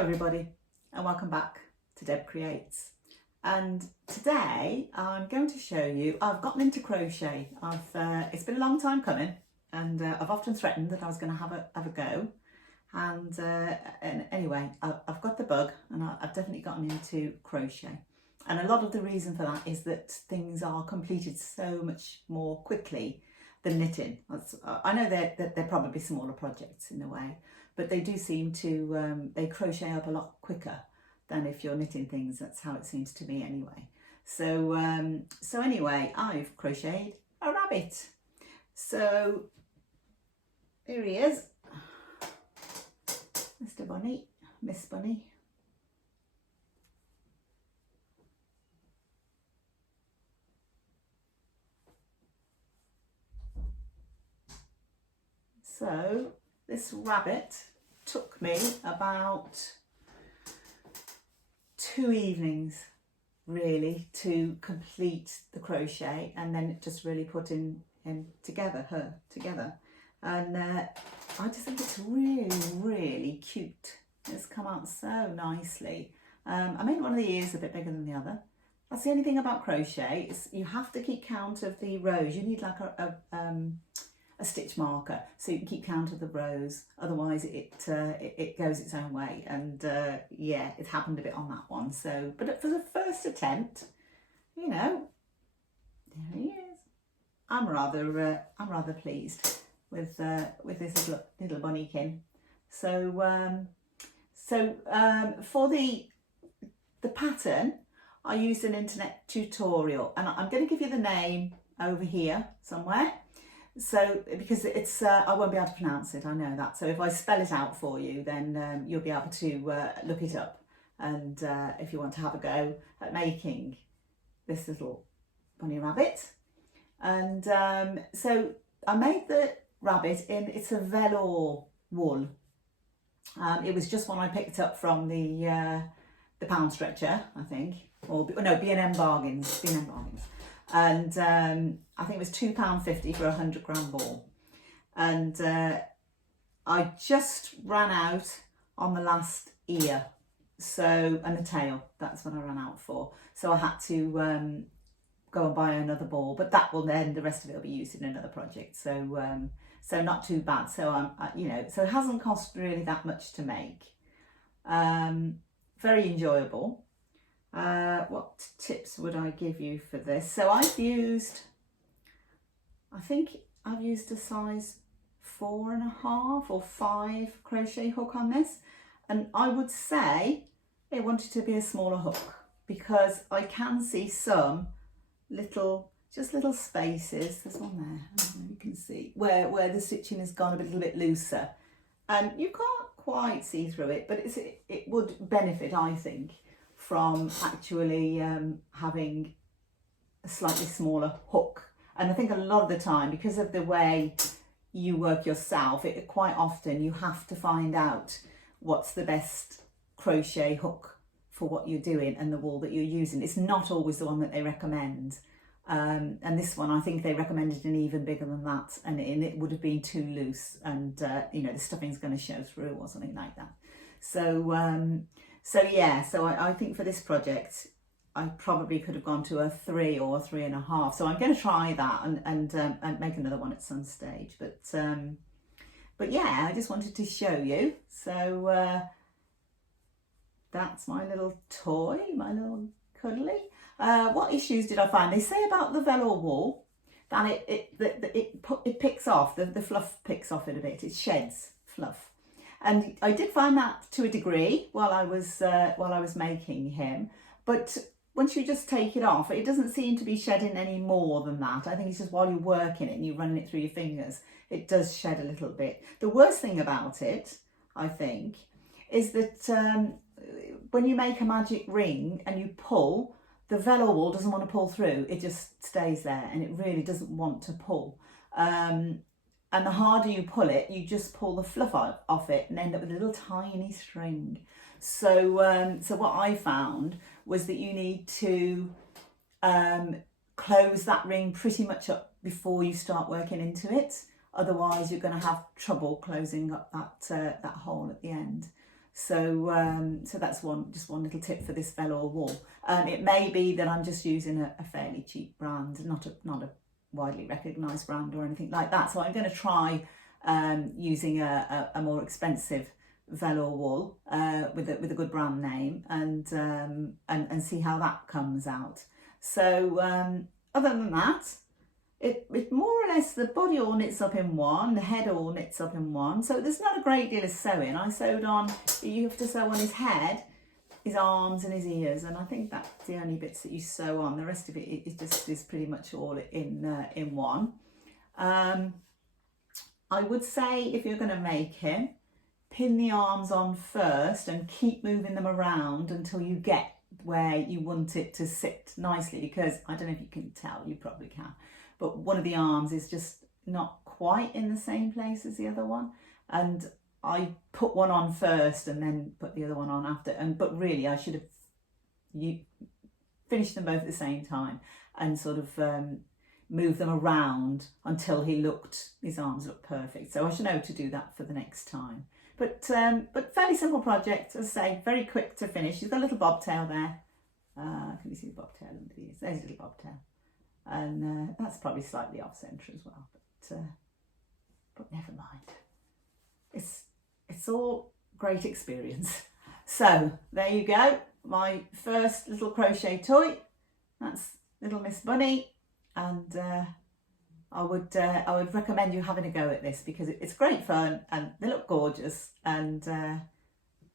Hello everybody and welcome back to Deb Creates, and today I'm going to show you, I've gotten into crochet. It's been a long time coming, and I've often threatened that I was going to have a go, and anyway I've got the bug and I've definitely gotten into crochet, and a lot of the reason for that is that things are completed so much more quickly than knitting. I know they're probably smaller projects in a way, but they do seem to, they crochet up a lot quicker than if you're knitting things. That's how it seems to me anyway. So anyway, I've crocheted a rabbit. So here he is, Mr. Bunny, Miss Bunny. So this rabbit took me about 2 evenings really to complete the crochet, and then it just really put her together, and I just think it's really cute. It's come out so nicely. I made one of the ears a bit bigger than the other. That's the only thing about crochet, is you have to keep count of the rows. You need like a stitch marker so you can keep count of the rows, otherwise it goes its own way, and yeah, it happened a bit on that one. So but for the first attempt, you know, there he is. I'm rather pleased with this little bunnykin. So for the pattern I used an internet tutorial, and I'm going to give you the name over here somewhere. So because it's I won't be able to pronounce it, I know that, so if I spell it out for you, then you'll be able to look it up, and if you want to have a go at making this little bunny rabbit. And so I made the rabbit it's a velour wool. It was just one I picked up from the pound stretcher, I think, or no, B&M bargains, and I think it was £2.50 for a 100-gram ball, and I just ran out on the last ear, so, and the tail, that's what I ran out for, so I had to go and buy another ball, but that will then, the rest of it will be used in another project, so so not too bad. So you know, so it hasn't cost really that much to make. Very enjoyable. What tips would I give you for this? So I think I've used a size 4.5 or 5 crochet hook on this, and I would say I want it to be a smaller hook, because I can see some little spaces. There's one there, you can see where the stitching has gone a little bit looser, and you can't quite see through it, but it would benefit, I think, from actually having a slightly smaller hook. And I think a lot of the time, because of the way you work yourself, quite often you have to find out what's the best crochet hook for what you're doing and the wool that you're using. It's not always the one that they recommend, and this one, I think they recommended an even bigger than that, and it would have been too loose, and you know, the stuffing's going to show through or something like that. So yeah, so I think for this project I probably could have gone to a 3 or a 3.5. So I'm going to try that and make another one at some stage. But yeah, I just wanted to show you. So that's my little toy, my little cuddly. What issues did I find? They say about the velour wool that it picks off, the fluff picks off it a bit. It sheds fluff. And I did find that to a degree while I was making him, but once you just take it off, it doesn't seem to be shedding any more than that. I think it's just while you're working it and you're running it through your fingers, it does shed a little bit. The worst thing about it, I think, is that when you make a magic ring and you pull, the velour wool doesn't want to pull through. It just stays there, and it really doesn't want to pull. And the harder you pull it, you just pull the fluff off it and end up with a little tiny string. So so what I found was that you need to close that ring pretty much up before you start working into it. Otherwise, you're going to have trouble closing up that hole at the end. So so that's just one little tip for this velour wool. It may be that I'm just using a fairly cheap brand, not a widely recognised brand or anything like that. So I'm going to try using a more expensive velour wool with a good brand name, and see how that comes out. So other than that, it more or less, the body all knits up in one, the head all knits up in one. So there's not a great deal of sewing. I sewed on, you have to sew on his head, his arms and his ears, and I think that's the only bits that you sew on. The rest of it is pretty much all in one. I would say, if you're going to make him, pin the arms on first and keep moving them around until you get where you want it to sit nicely, because I don't know if you can tell, you probably can, but one of the arms is just not quite in the same place as the other one, and I put one on first and then put the other one on after, but really I should have finished them both at the same time and sort of move them around until his arms looked perfect. So I should know to do that for the next time. But fairly simple project, as I say, very quick to finish. He's got a little bobtail there. Can you see the bobtail under these? There's a little bobtail. And that's probably slightly off centre as well. But never mind. It's all great experience. So there you go. My first little crochet toy. That's little Miss Bunny. And I would recommend you having a go at this, because it's great fun and they look gorgeous, and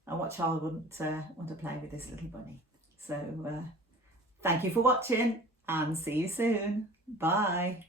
what child wouldn't want to play with this little bunny? So thank you for watching and see you soon. Bye.